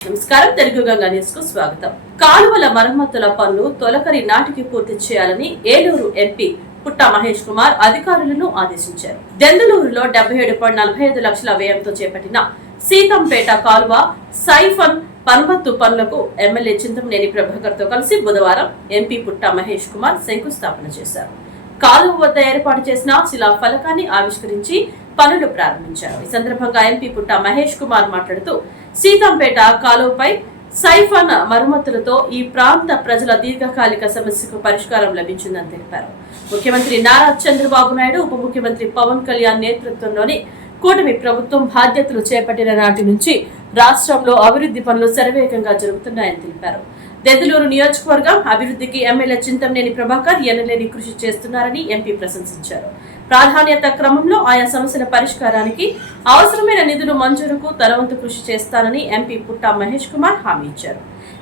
నమస్కారం, తెలుగు గంగా న్యూస్ కు స్వాగతం. కాలువల మరమ్మతుల పనులు తొలకరి నాటికి పూర్తి చేయాలని ఏలూరు ఎంపీ పుట్ట మహేష్ కుమార్ అధికారులను ఆదేశించారు. దెందులూరులో 77.45 లక్షల వ్యయంతో చేపట్టిన సీతంపేట కాలువ సైఫన్ మరమ్మతు పనులకు ఎమ్మెల్యే చింతమనేని ప్రభాకర్ తో కలిసి బుధవారం ఎంపీ పుట్ట మహేష్ కుమార్ శంకుస్థాపన చేశారు. కాలువ వద్ద ఏర్పాటు చేసిన శిలా ఫలకాన్ని ఆవిష్కరించి పనులు ప్రారంభించారు. ఈ సందర్భంగా ఎంపీ పుట్ట మహేష్ కుమార్ మాట్లాడుతూ సీతంపేట కాలువపై సైఫన్ మరమ్మతులతో ఈ ప్రాంత ప్రజల దీర్ఘకాలిక సమస్యకు పరిష్కారం లభించిందని తెలిపారు. ముఖ్యమంత్రి నారా చంద్రబాబు నాయుడు, ఉప ముఖ్యమంత్రి పవన్ కళ్యాణ్ నేతృత్వంలోని కూటమి ప్రభుత్వం బాధ్యతలు చేపట్టిన నాటి నుంచి రాష్ట్రంలో అభివృద్ధి పనులు శరవేగంగా జరుగుతున్నాయని తెలిపారు. దెందులూరు నియోజకవర్గం అభివృద్ధికి ఎమ్మెల్యే చింతమనేని ప్రభాకర్ ఎనలేని కృషి చేస్తున్నారని ఎంపీ ప్రశంసించారు. ప్రాధాన్యత క్రమంలో ఆయా సమస్యల పరిష్కారానికి అవసరమైన నిధులు మంజూరుకు తన వంతు కృషి చేస్తానని ఎంపీ పుట్ట మహేష్ కుమార్ హామీ ఇచ్చారు.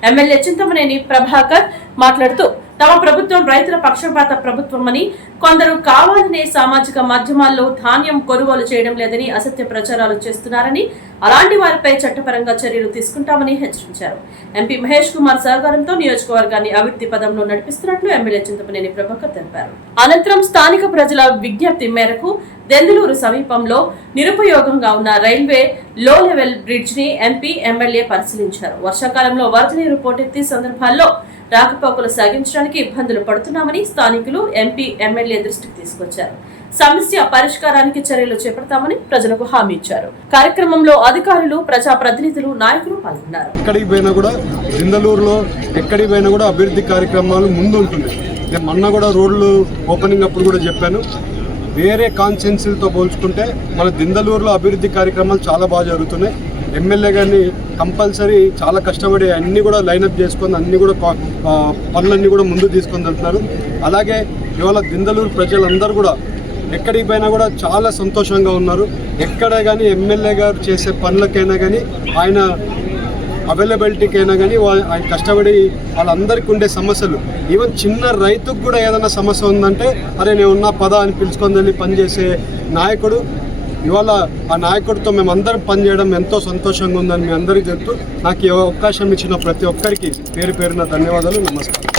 ఎమ్మెల్యే చింతమనేని ప్రభాకర్ మాట్లాడుతూ తమ ప్రభుత్వం రైతుల పక్షపాత ప్రభుత్వమని, కొందరు కావాలనే సామాజిక మాధ్యమాల్లో ధాన్యం కొనుగోలు చేయడం లేదని అసత్య ప్రచారాలు చేస్తున్నారని, అలాంటి వారిపై చట్టపరంగా చర్యలు తీసుకుంటామని హెచ్చరించారు. ఎంపీ మహేష్ కుమార్ సహకారంతో నియోజకవర్గాన్ని అభివృద్ధి పదంలో నడిపిస్తున్నట్లు ఎమ్మెల్యే చింతమనేని ప్రభాకర్ తెలిపారు. అనంతరం స్థానిక ప్రజల విజ్ఞప్తి మేరకు దెందులూరు సమీపంలో నిరుపయోగంగా ఉన్న రైల్వే లో లెవెల్ బ్రిడ్జ్ ని ఎంపీ, ఎమ్మెల్యే పరిశీలించారు. వర్షాకాలంలో వరద నీరు పోటెత్తి సందర్భాల్లో రాకపోకలు సాగించడానికి ఇబ్బందులు పడుతున్నామని స్థానికులు ఎంపీ, ఎమ్మెల్యే దృష్టికి తీసుకొచ్చారు. సమస్య పరిష్కారానికి చర్యలు చేపడతామని ప్రజలకు హామీ ఇచ్చారు. కార్యక్రమంలో అధికారులు, ప్రజా ప్రతినిధులు, నాయకులు పాల్గొన్నారు. ఎక్కడికి పోయినా కూడా దెందులూరులో ఎక్కడికి పోయినా కూడా అభివృద్ధి కార్యక్రమాలు ముందు ఉంటుంది. నేను మొన్న కూడా రోడ్లు ఓపెనింగ్ అప్పుడు కూడా చెప్పాను, వేరే కాన్స్టిట్యున్సీలతో పోల్చుకుంటే మన దెందులూరులో అభివృద్ధి కార్యక్రమాలు చాలా బాగా జరుగుతున్నాయి. ఎమ్మెల్యే గారిని కంపల్సరీ చాలా కష్టపడి అన్నీ కూడా లైనప్ చేసుకొని అన్నీ కూడా పనులన్నీ కూడా ముందు తీసుకొని వెళ్తున్నారు. అలాగే ఇవాళ దెందులూరు ప్రజలందరూ కూడా ఎక్కడికి పోయినా కూడా చాలా సంతోషంగా ఉన్నారు. ఎక్కడ కానీ ఎమ్మెల్యే గారు చేసే పనులకైనా కానీ, ఆయన అవైలబిలిటీకైనా కానీ ఆయన కష్టపడి వాళ్ళందరికీ ఉండే సమస్యలు, ఈవెన్ చిన్న రైతుకు కూడా ఏదైనా సమస్య ఉందంటే అరే నేను ఉన్న పద అని పిలుచుకొని వెళ్ళి పనిచేసే నాయకుడు. ఇవాళ ఆ నాయకుడితో మేమందరం పనిచేయడం ఎంతో సంతోషంగా ఉందని మీ అందరికీ చెప్తూ నాకు ఈ అవకాశం ఇచ్చిన ప్రతి ఒక్కరికి పేరు పేరున ధన్యవాదాలు, నమస్కారం.